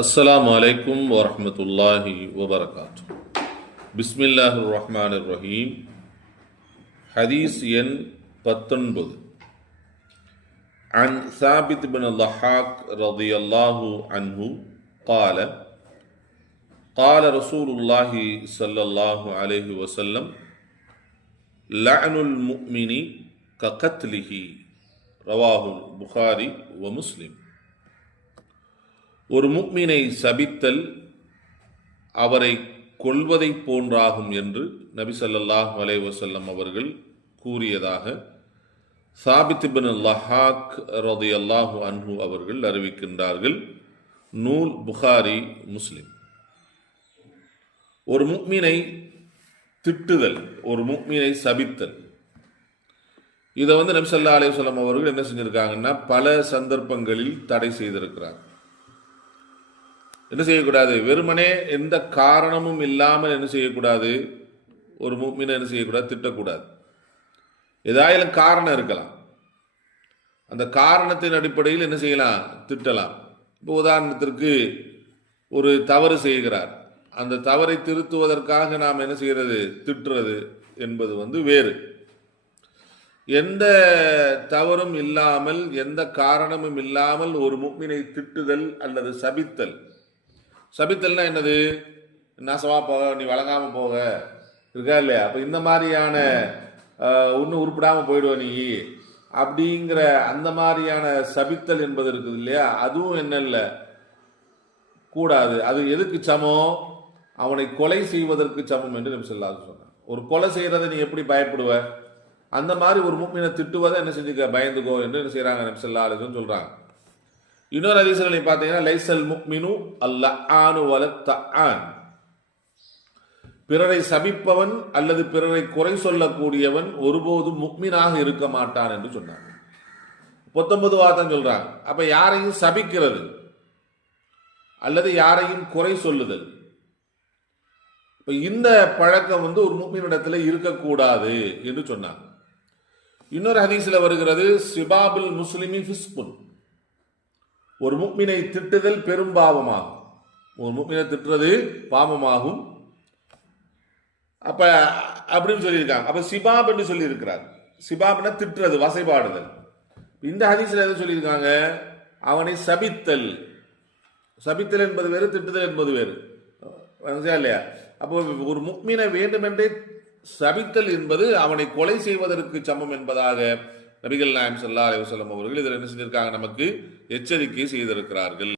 அஸ்ஸலாமு அலைக்கும் வரஹ்மத்துல்லாஹி வபரகாத்து. பிஸ்மில்லாஹிர் ரஹ்மானிர் ரஹீம். ஹதீஸ் எண் 19. عن ثابت بن الضحاك رضي الله عنه قال قال رسول الله صلى الله عليه وسلم لعن المؤمن كقتله رواه البخاري ومسلم. ஒரு முக்மினை சபித்தல் அவரை கொல்வதை போன்றாகும் என்று நபி ஸல்லல்லாஹு அலைஹி வஸல்லம் அவர்கள் கூறியதாக சாபித் இப்னு லஹாக் ரலியல்லாஹு அன்ஹு அவர்கள் அறிவிக்கின்றார்கள். நூல் புகாரி, முஸ்லிம். ஒரு முக்மினை திட்டுதல், ஒரு முக்மினை சபித்தல், இதை நபி ஸல்லல்லாஹு அலைஹி வஸல்லம் அவர்கள் என்ன செஞ்சிருக்காங்கன்னா பல சந்தர்ப்பங்களில் தடை செய்திருக்கிறார். என்ன செய்யக்கூடாது? வெறுமனே எந்த காரணமும் இல்லாமல் என்ன செய்யக்கூடாது? ஒரு முஃமினை என்ன செய்யக்கூடாது? திட்டக்கூடாது. ஏதாயிலும் காரணம் இருக்கலாம், அந்த காரணத்தின் அடிப்படையில் என்ன செய்யலாம்? திட்டலாம். இப்போ உதாரணத்திற்கு ஒரு தவறு செய்கிறார், அந்த தவறை திருத்துவதற்காக நாம் என்ன செய்கிறது? திட்டுறது என்பது வேறு. எந்த தவறும் இல்லாமல், எந்த காரணமும் இல்லாமல் ஒரு முஃமினை திட்டுதல் அல்லது சபித்தல். சபித்தல்னா என்னது? நாசமா போக, நீ வழங்காம போக இருக்கா இல்லையா? அப்போ இந்த மாதிரியான ஒன்றும் உருப்பிடாமல் போயிடுவ நீ அப்படிங்கிற அந்த மாதிரியான சபித்தல் என்பது இருக்குது இல்லையா? அதுவும் என்ன இல்லை, கூடாது. அது எதுக்கு சமம்? அவனை கொலை செய்வதற்கு சமம் என்று நபி ஸல்லல்லாஹு அலைஹி வஸல்லம் சொன்னார். ஒரு கொலை செய்யறதை நீ எப்படி பயப்படுவ? அந்த மாதிரி ஒரு முஃமினை திட்டுவதை என்ன செஞ்சுக்க? பயந்துக்கோ என்று என்ன செய்யறாங்க? நபி ஸல்லல்லாஹு அலைஹி வஸல்லம் சொல்றாங்க. இன்னொரு ஹதீஸ்ல பார்த்தீங்கன்னா லைசல் முஃமினு அல்லஆனு வலத்தஆன், பிறரை சபிப்பவன் அல்லது பிறரை குறை சொல்லக்கூடியவன் ஒருபோதும் முஃமினாக இருக்க மாட்டான் என்று சொன்னாங்க. 19 வார்த்தை சொல்றாங்க. அப்ப யாரையும் சபிக்கிறது அல்லது யாரையும் குறை சொல்லுதல், இப்ப இந்த பழக்கம் ஒரு முஃமினிடத்துல இருக்கக்கூடாது என்று சொன்னாங்க. இன்னொரு ஹதீஸ்ல வருகிறது சிபாபுல் முஸ்லிமி ஃபிஸ்குன், ஒரு முஃமினை திட்டுதல் பெரும் பாவமாகும். ஒரு முஃமினை திட்டுறது பாவமாகும். அப்ப அப்படின்னு சொல்லியிருக்காங்க. அப்ப சிபாப் என்று சொல்லி இருக்கிறார். சிபாப்னா திட்டுறது, வசைபாடுதல். இந்த ஹதீஸ்ல எது சொல்லியிருக்காங்க? அவனை சபித்தல். சபித்தல் என்பது வேறு, திட்டுதல் என்பது வேறு இல்லையா? அப்போ ஒரு முஃமினை வேண்டுமென்றே சபித்தல் என்பது அவனை கொலை செய்வதற்கு சமம் என்பதாக நபிகள் நாயகம் ஸல்லல்லாஹு அலைஹி வஸல்லம் அவர்கள் இதில் என்ன செஞ்சிருக்காங்க? நமக்கு எச்சரிக்கை செய்திருக்கிறார்கள்.